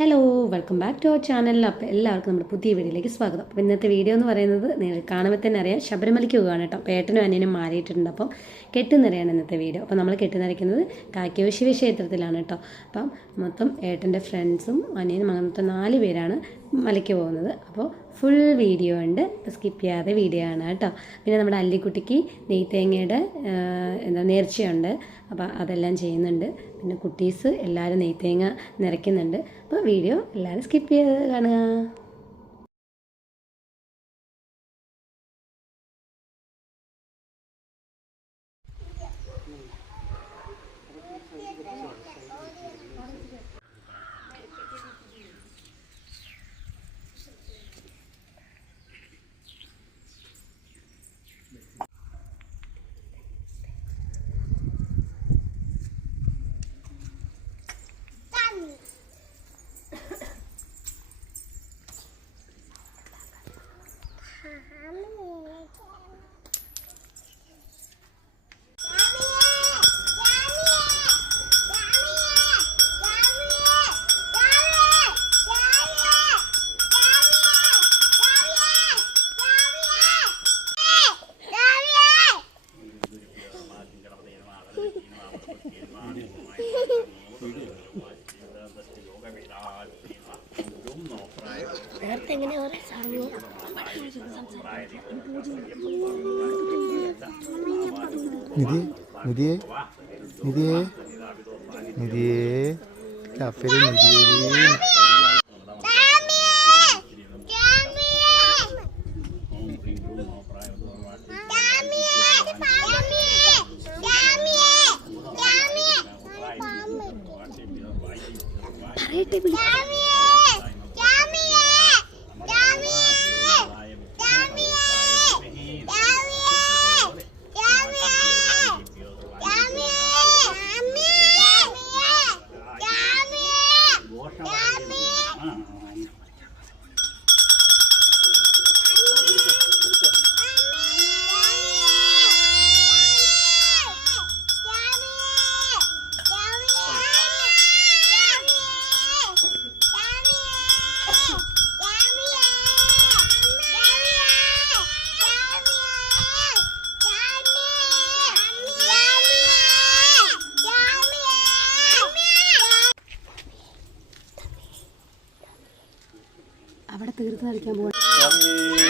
Hello welcome back to our channel. അപ്പോൾ എല്ലാവർക്കും നമ്മുടെ പുതിയ വീഡിയോയിലേക്ക് സ്വാഗതം. അപ്പോൾ ഇന്നത്തെ വീഡിയോ എന്ന് പറയുന്നത് നിങ്ങൾ കാണുമ്പോൾ തന്നെ അറിയാം, ശബരിമലയ്ക്ക് പോകുകയാണ് കേട്ടോ. അപ്പോൾ ഏട്ടനും അനിയനും മാറിയിട്ടുണ്ട്. അപ്പം കെട്ടുനിറയാണ് ഇന്നത്തെ വീഡിയോ. അപ്പോൾ നമ്മൾ കെട്ടുനിറയ്ക്കുന്നത് കാക്കയോ ശിവക്ഷേത്രത്തിലാണ് കേട്ടോ. അപ്പം മൊത്തം ഏട്ടൻ്റെ ഫ്രണ്ട്സും അനിയനും അങ്ങനത്തെ 4 പേരാണ് മലയ്ക്ക് പോകുന്നത്. അപ്പോൾ ഫുൾ വീഡിയോ ഉണ്ട്, സ്കിപ്പ് ചെയ്യാതെ വീഡിയോ ആണ് കേട്ടോ. പിന്നെ നമ്മുടെ അല്ലിക്കുട്ടിക്ക് നെയ്ത്തേങ്ങയുടെ നേർച്ചയുണ്ട്, അപ്പോൾ അതെല്ലാം ചെയ്യുന്നുണ്ട്. പിന്നെ കുട്ടീസ് എല്ലാവരും നെയ്ത്തേങ്ങ നിറയ്ക്കുന്നുണ്ട്. അപ്പോൾ വീഡിയോ എല്ലാവരും സ്കിപ്പ് ചെയ്ത് കാണുക. നിധിയെ ചാപ്പേര് നിധിയെ അവിടെ തീർത്ത് കളിക്കാൻ പോകണം.